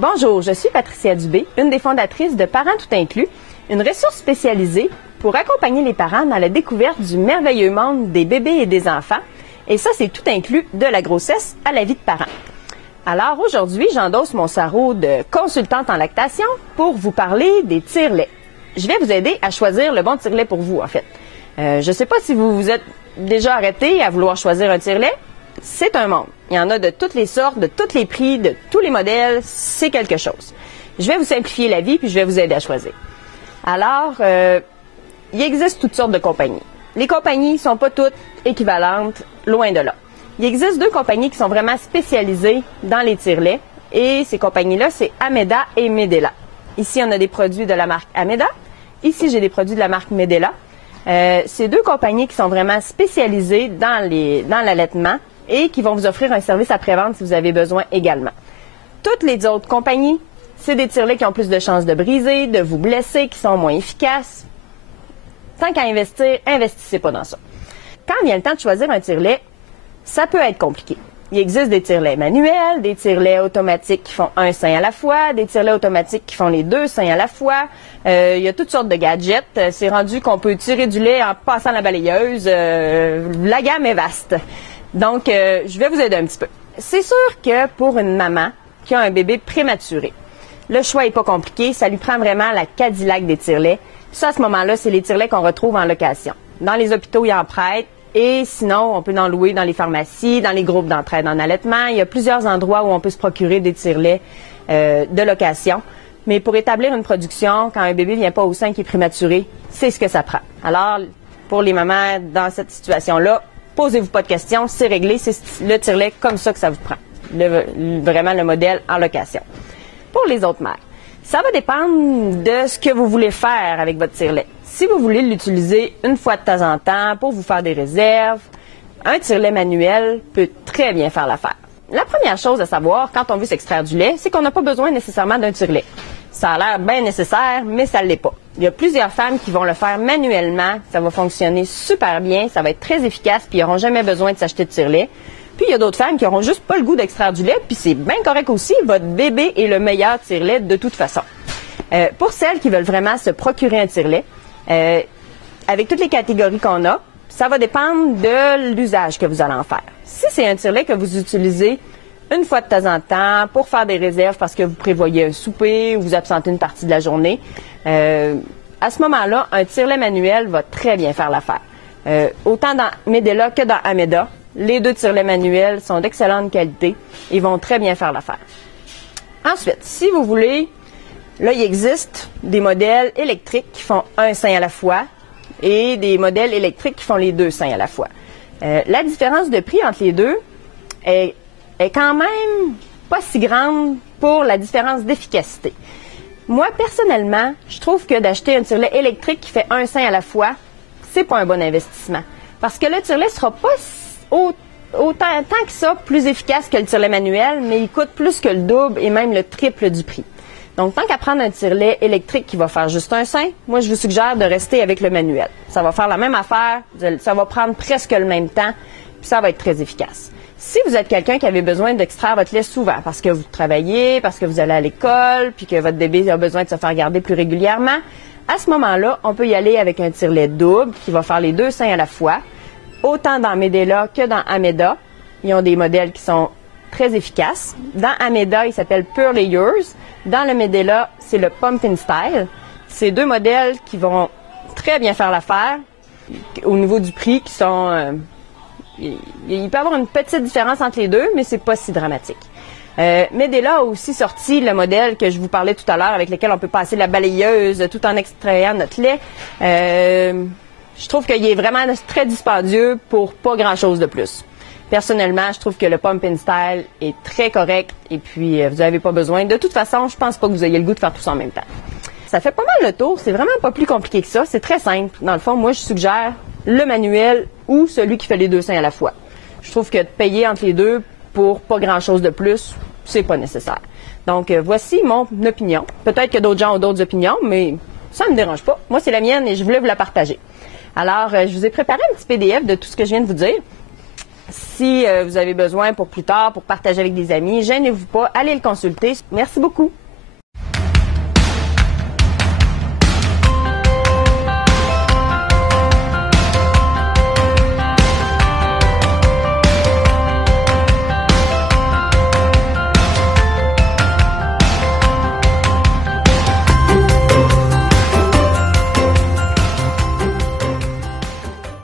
Bonjour, je suis Patricia Dubé, une des fondatrices de Parents Tout Inclus, une ressource spécialisée pour accompagner les parents dans la découverte du merveilleux monde des bébés et des enfants. Et ça, c'est tout inclus de la grossesse à la vie de parent. Alors aujourd'hui, j'endosse mon sarrau de consultante en lactation pour vous parler des tire-laits. Je vais vous aider à choisir le bon tire-lait pour vous, en fait. Je ne sais pas si vous vous êtes déjà arrêté à vouloir choisir un tire-lait. C'est un monde. Il y en a de toutes les sortes, de tous les prix, de tous les modèles. C'est quelque chose. Je vais vous simplifier la vie puis je vais vous aider à choisir. Alors, il existe toutes sortes de compagnies. Les compagnies ne sont pas toutes équivalentes, loin de là. Il existe deux compagnies qui sont vraiment spécialisées dans les tire-laits. Et ces compagnies-là, c'est Ameda et Medela. Ici, on a des produits de la marque Ameda. Ici, j'ai des produits de la marque Medela. C'est deux compagnies qui sont vraiment spécialisées dans l'allaitement et qui vont vous offrir un service après-vente si vous avez besoin également. Toutes les autres compagnies, c'est des tire-laits qui ont plus de chances de briser, de vous blesser, qui sont moins efficaces. Tant qu'à investir, investissez pas dans ça. Quand vient le temps de choisir un tire-lait, ça peut être compliqué. Il existe des tire-laits manuels, des tire-laits automatiques qui font un sein à la fois, des tire-laits automatiques qui font les deux seins à la fois. Il y a toutes sortes de gadgets. C'est rendu qu'on peut tirer du lait en passant la balayeuse. La gamme est vaste. Donc, je vais vous aider un petit peu. C'est sûr que pour une maman qui a un bébé prématuré, le choix n'est pas compliqué. Ça lui prend vraiment la Cadillac des tire-laits. Ça, à ce moment-là, c'est les tire-laits qu'on retrouve en location. Dans les hôpitaux, ils en prêtent. Et sinon, on peut en louer dans les pharmacies, dans les groupes d'entraide en allaitement. Il y a plusieurs endroits où on peut se procurer des tire-laits de location. Mais pour établir une production, quand un bébé ne vient pas au sein qui est prématuré, c'est ce que ça prend. Alors, pour les mamans dans cette situation-là, posez-vous pas de questions, c'est réglé, c'est le tire-lait comme ça que ça vous prend. Vraiment le modèle en location. Pour les autres mères, ça va dépendre de ce que vous voulez faire avec votre tire-lait. Si vous voulez l'utiliser une fois de temps en temps pour vous faire des réserves, un tire-lait manuel peut très bien faire l'affaire. La première chose à savoir quand on veut s'extraire du lait, c'est qu'on n'a pas besoin nécessairement d'un tire-lait. Ça a l'air bien nécessaire, mais ça ne l'est pas. Il y a plusieurs femmes qui vont le faire manuellement, ça va fonctionner super bien, ça va être très efficace, puis ils n'auront jamais besoin de s'acheter de tire-lait. Puis il y a d'autres femmes qui n'auront juste pas le goût d'extraire du lait, puis c'est bien correct aussi, votre bébé est le meilleur tire-lait de toute façon. Pour celles qui veulent vraiment se procurer un tire-lait, avec toutes les catégories qu'on a, ça va dépendre de l'usage que vous allez en faire. Si c'est un tire-lait que vous utilisez une fois de temps en temps pour faire des réserves parce que vous prévoyez un souper ou vous absentez une partie de la journée, à ce moment-là, un tire-lait manuel va très bien faire l'affaire. Autant dans Medela que dans Ameda, les deux tire-laits manuels sont d'excellente qualité et vont très bien faire l'affaire. Ensuite, si vous voulez, là, il existe des modèles électriques qui font un sein à la fois et des modèles électriques qui font les deux seins à la fois. La différence de prix entre les deux est quand même pas si grande pour la différence d'efficacité. Moi, personnellement, je trouve que d'acheter un tire-lait électrique qui fait un sein à la fois, c'est pas un bon investissement. Parce que le tire-lait sera pas autant que ça plus efficace que le tire-lait manuel, mais il coûte plus que le double et même le triple du prix. Donc, tant qu'à prendre un tire-lait électrique qui va faire juste un sein, moi, je vous suggère de rester avec le manuel. Ça va faire la même affaire, ça va prendre presque le même temps, puis ça va être très efficace. Si vous êtes quelqu'un qui avait besoin d'extraire votre lait souvent, parce que vous travaillez, parce que vous allez à l'école, puis que votre bébé a besoin de se faire garder plus régulièrement, à ce moment-là, on peut y aller avec un tire-lait double qui va faire les deux seins à la fois, autant dans Medela que dans Ameda. Ils ont des modèles qui sont très efficaces. Dans Ameda, il s'appelle Pure Layers. Dans le Medela, c'est le Pumpkin Style. C'est deux modèles qui vont très bien faire l'affaire au niveau du prix, qui sont... il peut y avoir une petite différence entre les deux, mais c'est pas si dramatique. Medela a aussi sorti le modèle que je vous parlais tout à l'heure, avec lequel on peut passer la balayeuse tout en extrayant notre lait. Je trouve qu'il est vraiment très dispendieux pour pas grand-chose de plus. Personnellement, je trouve que le Pumpkin Style est très correct et puis vous n'avez pas besoin. De toute façon, je pense pas que vous ayez le goût de faire tout ça en même temps. Ça fait pas mal le tour. C'est vraiment pas plus compliqué que ça. C'est très simple. Dans le fond, moi, je suggère le manuel ou celui qui fait les deux seins à la fois. Je trouve que de payer entre les deux pour pas grand-chose de plus, c'est pas nécessaire. Donc, voici mon opinion. Peut-être que d'autres gens ont d'autres opinions, mais ça ne me dérange pas. Moi, c'est la mienne et je voulais vous la partager. Alors, je vous ai préparé un petit PDF de tout ce que je viens de vous dire. Si vous avez besoin pour plus tard, pour partager avec des amis, gênez-vous pas, allez le consulter. Merci beaucoup.